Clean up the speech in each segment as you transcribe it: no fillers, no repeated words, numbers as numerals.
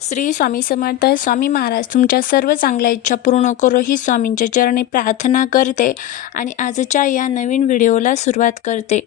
श्री स्वामी समर्थ. स्वामी महाराज तुमच्या सर्व चांगल्या इच्छा पूर्ण करो ही स्वामींच्या चरणी प्रार्थना करते आणि आजच्या या नवीन व्हिडिओला सुरुवात करते.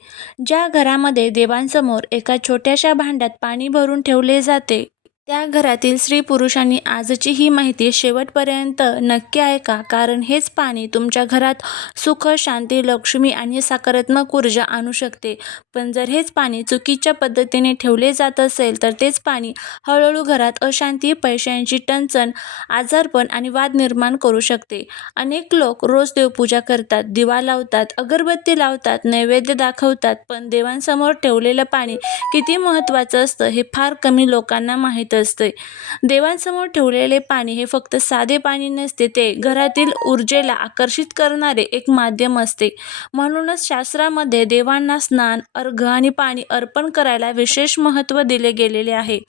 ज्या घरामध्ये देवांसमोर एका छोट्याशा भांड्यात पाणी भरून ठेवले जाते त्या घरातील स्त्री पुरुषांनी आजची ही माहिती शेवटपर्यंत नक्की ऐका, कारण हेच पाणी तुमच्या घरात सुख, शांती, लक्ष्मी आणि सकारात्मक ऊर्जा आणू शकते. पण जर हेच पाणी चुकीच्या पद्धतीने ठेवले जात असेल तर तेच पाणी हळूहळू घरात अशांती, पैशांची टंचन, आजारपण आणि वाद निर्माण करू शकते. अनेक लोक रोज देवपूजा करतात, दिवा लावतात, अगरबत्ती लावतात, नैवेद्य दाखवतात, पण देवांसमोर ठेवलेलं पाणी किती महत्त्वाचं असतं हे फार कमी लोकांना माहीत असते. देवांसमोर ठेवलेले पाणी हे फक्त साधे पाणी नसते, ते घरातील ऊर्जेला आकर्षित करणारे एक माध्यम असते. म्हणूनच शास्त्रामध्ये देवांना स्नान, अर्घ्य आणि पाणी अर्पण करायला विशेष महत्त्व दिले गेलेले आहे.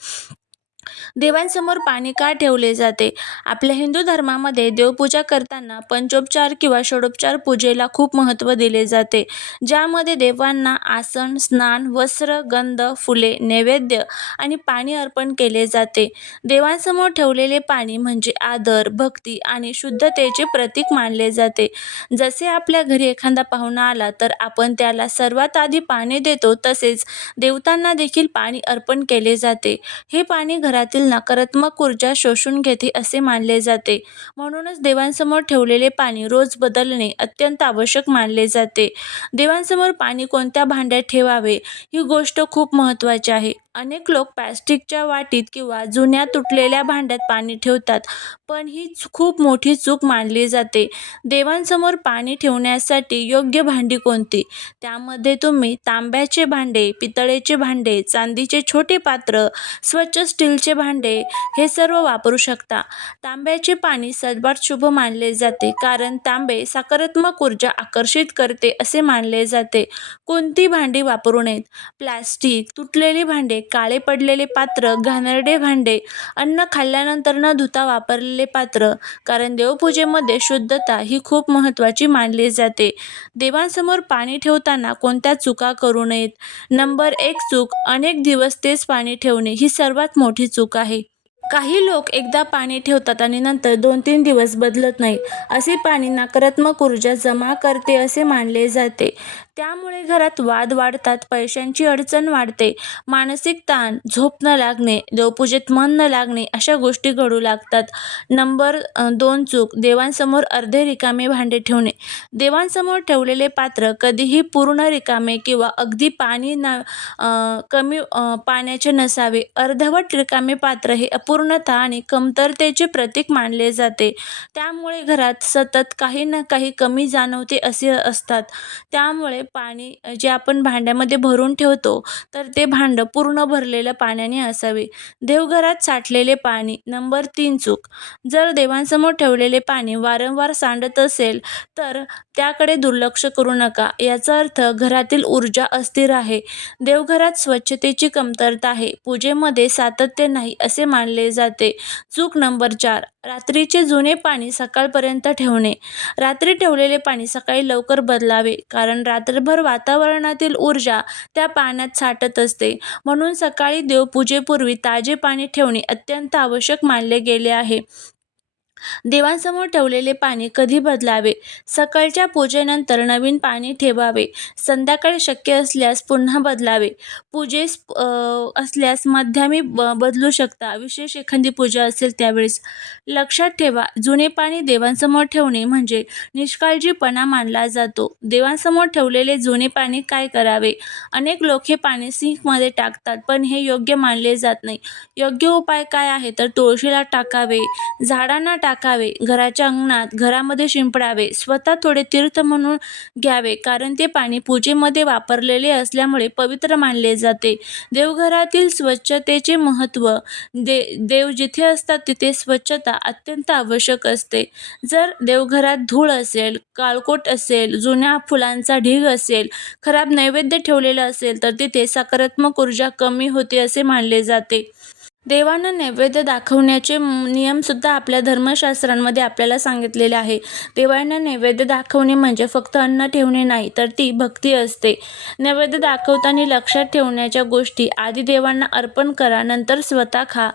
देवांसमोर पाणी का ठेवले जाते? आपल्या हिंदू धर्मामध्ये देवपूजा करताना पंचोपचार किंवा षडोपचार पूजेला खूप महत्त्व दिले जाते, ज्यामध्ये देवांना आसन, स्नान, वस्त्र, गंध, फुले, नैवेद्य आणि पाणी अर्पण केले जाते. देवांसमोर ठेवलेले पाणी म्हणजे आदर, भक्ती आणि शुद्धतेचे प्रतीक मानले जाते. जसे आपल्या घरी एखादा पाहुणा आला तर आपण त्याला सर्वात आधी पाणी देतो, तसेच देवतांना देखील पाणी अर्पण केले जाते. हे पाणी घरातील नकारात्मक ऊर्जा शोषून घेते असे मानले जाते. म्हणूनच देवांसमोर ठेवलेले पाणी रोज बदलणे अत्यंत आवश्यक मानले जाते. देवांसमोर पाणी कोणत्या भांड्यात ठेवावे ही गोष्ट खूप महत्त्वाची आहे. अनेक लोक प्लास्टिकच्या वाटीत किंवा जुन्या तुटलेल्या भांड्यात पाणी ठेवतात, पण ही खूप मोठी चूक मानली जाते. देवांसमोर पाणी ठेवण्यासाठी योग्य भांडी कोणती? त्यामध्ये तुम्ही तांब्याचे भांडे, पितळेचे भांडे, चांदीचे छोटे पात्र, स्वच्छ स्टीलचे भांडे हे सर्व वापरू शकता. तांब्याचे पाणी सर्वात शुभ मानले जाते, कारण तांबे सकारात्मक ऊर्जा आकर्षित करते असे मानले जाते. कोणती भांडी वापरू नयेत? प्लास्टिक, तुटलेली भांडे, काळे पडलेले पात्र, घाणेरडे भांडे, अन्न खाल्ल्यानंतर न धुता वापरलेले पात्र, कारण देवपूजेमध्ये शुद्धता ही खूप महत्त्वाची मानली जाते. देवांसमोर पाणी ठेवताना कोणत्या चुका करू नयेत? नंबर 1 चूक, अनेक दिवस तेच पाणी ठेवणे ही सर्वात मोठी चूक आहे. काही लोक एकदा पाणी ठेवतात आणि नंतर 2-3 दिवस बदलत नाही. असे पाणी नकारात्मक ऊर्जा जमा करते असे मानले जाते. त्यामुळे घरात वाद वाढतात, पैशांची अडचण वाढते, मानसिक ताण, झोप न लागणे, देवपूजेत मन न लागणे अशा गोष्टी घडू लागतात. नंबर 2 चूक, देवांसमोर अर्धे रिकामे भांडे ठेवणे. देवांसमोर ठेवलेले पात्र कधीही पूर्ण रिकामे किंवा अगदी कमी पाण्याचे नसावे. अर्धवट रिकामे पात्र हे अपूर्णता आणि कमतरतेचे प्रतीक मानले जाते. त्यामुळे घरात सतत काही ना काही कमी जाणवते असे असतात. त्यामुळे पाणी जे आपण भांड्यामध्ये भरून ठेवतो तर ते भांडं पूर्ण भरलेलं पाण्याने असावे. देवघरात साठलेले पाणी. नंबर 3 चूक, जर देवांसमोर ठेवलेले पाणी वारंवार सांडत असेल तर त्याकडे दुर्लक्ष करू नका. याचा अर्थ घरातील ऊर्जा अस्थिर आहे. देवघरात स्वच्छतेची कमतरता आहे, पूजेमध्ये सातत्य नाही असे मानले जाते. चूक नंबर 4, रात्रीचे जुने पाणी सकाळपर्यंत ठेवणे. रात्री ठेवलेले पाणी सकाळी लवकर बदलावे, कारण रात्रभर वातावरणातील ऊर्जा त्या पाण्यात साठत असते. म्हणून सकाळी देवपूजेपूर्वी ताजे पाणी ठेवणे अत्यंत आवश्यक मानले गेले आहे. देवांसमोर ठेवलेले पाणी कधी बदलावे? सकाळच्या पूजेनंतर नवीन पाणी ठेवावे. संध्याकाळी शक्य असल्यास पुन्हा बदलावे. पूजेस असल्यास मध्यान्ही बदलू शकता, विशेष एखादी पूजा असेल त्यावेळेस. लक्षात ठेवा, जुने पाणी देवांसमोर ठेवणे म्हणजे निष्काळजीपणा मानला जातो. देवांसमोर ठेवलेले जुने पाणी काय करावे? अनेक लोक हे पाणी सिंकमध्ये टाकतात, पण हे योग्य मानले जात नाही. योग्य उपाय काय आहे तर तुळशीला टाकावे, झाडांना टाकावे, घराच्या अंगणात, घरामध्ये शिंपडावे. स्वतः थोडे तीर्थ म्हणून घ्यावे, कारण ते पाणी पूजेमध्ये वापरलेले असल्यामुळे पवित्र मानले जाते. देवघरातील स्वच्छतेचे महत्त्व. देव जिथे असतात तिथे स्वच्छता अत्यंत आवश्यक असते. जर देवघरात धूळ असेल, काळकोट असेल, जुन्या फुलांचा ढीग असेल, खराब नैवेद्य ठेवलेला असेल तर तिथे सकारात्मक ऊर्जा कमी होते असे मानले जाते. देवांना नैवेद्य दाखवण्याचे नियमसुद्धा आपल्या धर्मशास्त्रांमध्ये आपल्याला सांगितलेले आहे. देवांना नैवेद्य दाखवणे म्हणजे फक्त अन्न ठेवणे नाही, तर ती भक्ती असते. नैवेद्य दाखवताना लक्षात ठेवण्याच्या गोष्टी: आधी देवांना अर्पण करा, नंतर स्वतः खा.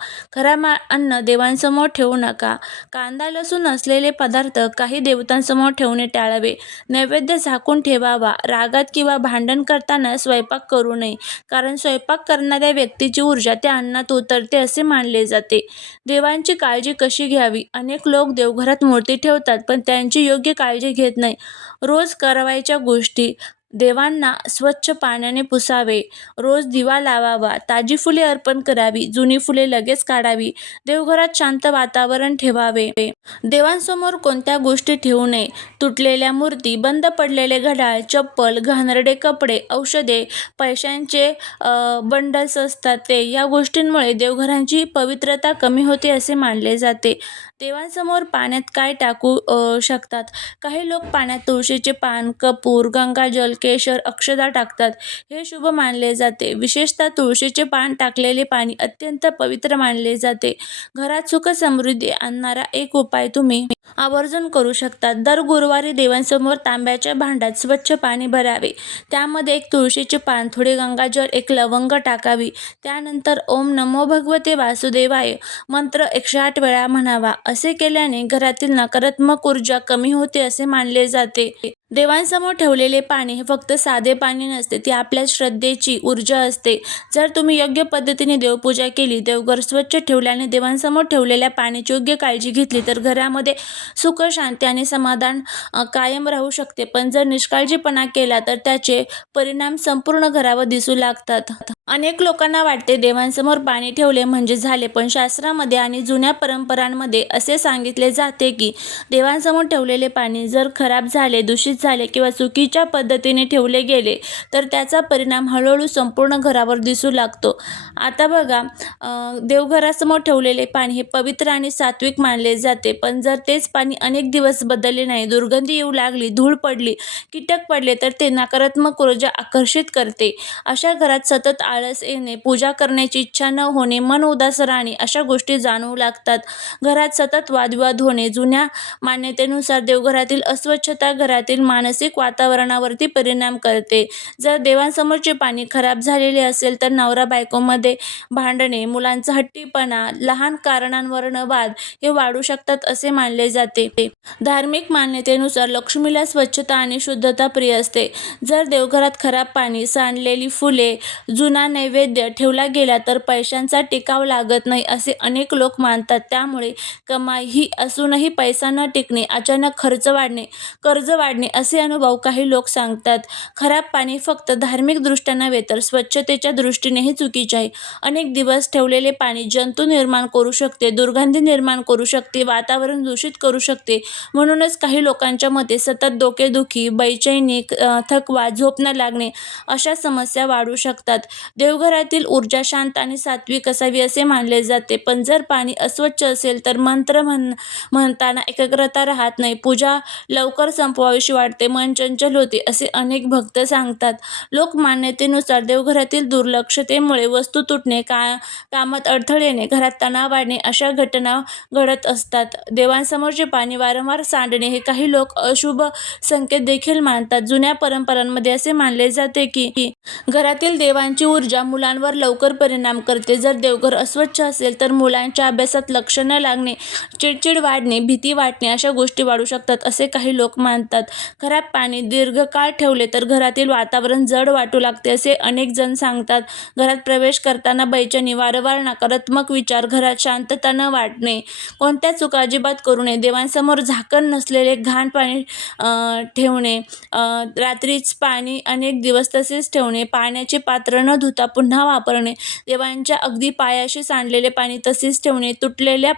अन्न देवांसमोर ठेवू नका. कांदा लसूण असलेले पदार्थ काही देवतांसमोर ठेवणे टाळावे. नैवेद्य झाकून ठेवावा. रागात किंवा भांडण करताना स्वयंपाक करू नये, कारण स्वयंपाक करणाऱ्या व्यक्तीची ऊर्जा त्या अन्नात उतरते असे मानले जाते. देवांची काळजी कशी घ्यावी: अनेक लोक देवघरात मूर्ती ठेवतात, पण त्यांची योग्य काळजी घेत नाही. रोज करावयाच्या गोष्टी: देवांना स्वच्छ पाण्याने पुसावे, रोज दिवा लावावा, ताजी फुले अर्पण करावी, जुनी फुले लगेच काढावी, देवघरात शांत वातावरण ठेवावे. देवांसमोर कोणत्या गोष्टी ठेवू नये: तुटलेल्या मूर्ती, बंद पडलेले घड्याळ, चप्पल, घाणेरडे कपडे, औषधे, पैशांचे बंडल्स असतात ते. या गोष्टींमुळे देवघरांची पवित्रता कमी होते असे मानले जाते. देवांसमोर पाण्यात काय टाकू शकतात: काही लोक पाण्यात तुळशीचे पान, कपूर, गंगाजल, केशर, अक्षता टाकतात. हे शुभ मानले जाते. विशेषतः तुळशीचे पान टाकलेले पाणी अत्यंत पवित्र मानले जाते. घरात सुख समृद्धी आणणारा एक उपाय तुम्ही आवर्जून करू शकता. दर गुरुवारी देवांसमोर तांब्याच्या भांड्यात स्वच्छ पाणी भरावे. त्यामध्ये एक तुळशीचे पान, थोडे गंगाजल, एक लवंग टाकावी. त्यानंतर ओम नमो भगवते वासुदेवाय मंत्र 108 वेळा म्हणावा. असे केल्याने घरातील नकारात्मक ऊर्जा कमी होते असे मानले जाते. देवांसमोर ठेवलेले पाणी हे फक्त साधे पाणी नसते, ती आपल्या श्रद्धेची ऊर्जा असते. जर तुम्ही योग्य पद्धतीने देवपूजा केली, देवघर स्वच्छ ठेवल्याने, देवांसमोर ठेवलेल्या पाण्याची योग्य काळजी घेतली, तर घरामध्ये सुख, शांती आणि समाधान कायम राहू शकते. पण जर निष्काळजीपणा केला तर त्याचे परिणाम संपूर्ण घरावर दिसू लागतात. अनेक लोकांना वाटते देवांसमोर पाणी ठेवले म्हणजे झाले, पण शास्त्रामध्ये आणि जुन्या परंपरांमध्ये असे सांगितले जाते की देवांसमोर ठेवलेले पाणी जर खराब झाले, दूषित झाले किंवा चुकीच्या पद्धतीने ठेवले गेले तर त्याचा परिणाम हळूहळू संपूर्ण घरावर दिसू लागतो. आता बघा, देवघरासमोर ठेवलेले पाणी हे पवित्र आणि सात्विक मानले जाते, पण जर तेच पाणी अनेक दिवस बदलले नाही, दुर्गंधी येऊ लागली, धूळ पडली, कीटक पडले, तर ते नकारात्मक ऊर्जा आकर्षित करते. अशा घरात सतत आळस येणे, पूजा करण्याची इच्छा न होणे, मन उदास राहणे अशा गोष्टी जाणवू लागतात. घरात सतत वादविवाद होणे: जुन्या मान्यतेनुसार देवघरातील अस्वच्छता घरातील मानसिक वातावरणावरती परिणाम करते. जर देवांसमोरचे पाणी खराब झालेले असेल तर नवरा बायकोमध्ये भांडणे, मुलांचा हट्टीपणा, लहान कारणांवरून वाद हे वाढू शकतात असे मानले जाते. धार्मिक मान्यतेनुसार लक्ष्मीला स्वच्छता आणि शुद्धता प्रिय असते. जर देवघरात खराब पाणी, सांडलेली फुले, जुना नैवेद्य ठेवला गेला तर पैशांचा टिकाव लागत नाही असे अनेक लोक मानतात. त्यामुळे कमाई ही असूनही पैसा न टिकणे, अचानक खर्च वाढणे, कर्ज वाढणे असे अनुभव काही लोक सांगतात. खराब पाणी फक्त धार्मिक दृष्ट्या नव्हे तर स्वच्छतेच्या दृष्टीनेही चुकीचे आहे. अनेक दिवस ठेवलेले पाणी जंतू निर्माण करू शकते, दुर्गंधी निर्माण करू शकते, वातावरण दूषित करू शकते. म्हणूनच काही लोकांच्या मते सतत डोकेदुखी, बेचैनी, थकवा, झोप न लागणे अशा समस्या वाढू शकतात. देवघरातील ऊर्जा शांत आणि सात्विक असावी असे मानले जाते, पण जर पाणी अस्वच्छ असेल तर मंत्र म्हणताना एकाग्रता राहत नाही, पूजा लवकर संपवावीशी वाटते, मन चंचल होते असे अनेक भक्त सांगतात. लोकमान्यतेनुसार देवघरातील दुर्लक्षतेमुळे वस्तू तुटणे, कामात अडथळे येणे, घरात तणाव वाढणे अशा घटना घडत असतात. देवांसमोरचे पाणी वारंवार सांडणे हे काही लोक अशुभ संकेत देखील मानतात. जुन्या परंपरांमध्ये असे मानले जाते की घरातील देवांची ऊर्जा मुलांवर लवकर परिणाम करते. जर देवघर अस्वच्छ असेल तर मुलांच्या अभ्यासात लक्ष न लागणे, चिडचिड वाढणे, भीती वाटणे अशा गोष्टी वाढू शकतात असे काही लोक मानतात. खराब पाणी दीर्घकाळ ठेवले तर घरातील वातावरण जड वाटू लागते असे अनेक जण सांगतात. घरात प्रवेश करताना बेचैनी, वारंवार नकारात्मक विचार, घरात शांतता न वाटणे. कोणत्या चुका अजिबात करू नये: देवांसमोर झाकण नसलेले घाण पाणी ठेवणे, रात्रीच पाणी अनेक दिवस तसेच ठेवणे, पाण्याचे पात्र न धुता पुन्हा वापरणे, देवांच्या अगदी पायाशी सांडलेले पाणी तसेच ठेवणे, तुटलेल्या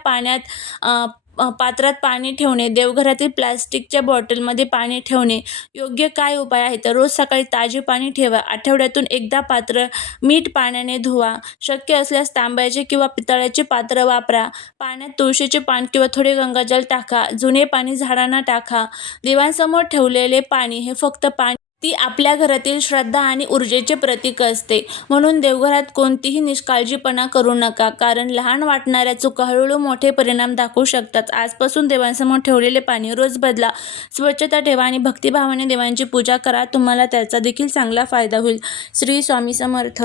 पात्रात पाणी ठेवणे, देवघरातील प्लास्टिकच्या बॉटलमध्ये पाणी ठेवणे. योग्य काय उपाय आहे तर रोज सकाळी ताजे पाणी ठेवा. आठवड्यातून एकदा पात्र मीठ पाण्याने धुवा. शक्य असल्यास तांब्याचे किंवा पितळाचे पात्र वापरा. पाण्यात तुळशीचे पान किंवा थोडे गंगाजल टाका. जुने पाणी झाडांना टाका. देवांसमोर ठेवलेले पाणी हे फक्त पाणी ती आपल्या घरातील श्रद्धा आणि ऊर्जेचे प्रतीक असते. म्हणून देवघरात कोणतीही निष्काळजीपणा करू नका, कारण लहान वाटणाऱ्या चुका हळूहळू मोठे परिणाम दाखवू शकतात. आजपासून देवांसमोर ठेवलेले पाणी रोज बदला, स्वच्छता ठेवा आणि भक्तिभावाने देवांची पूजा करा. तुम्हाला त्याचा देखील चांगला फायदा होईल. श्री स्वामी समर्थ.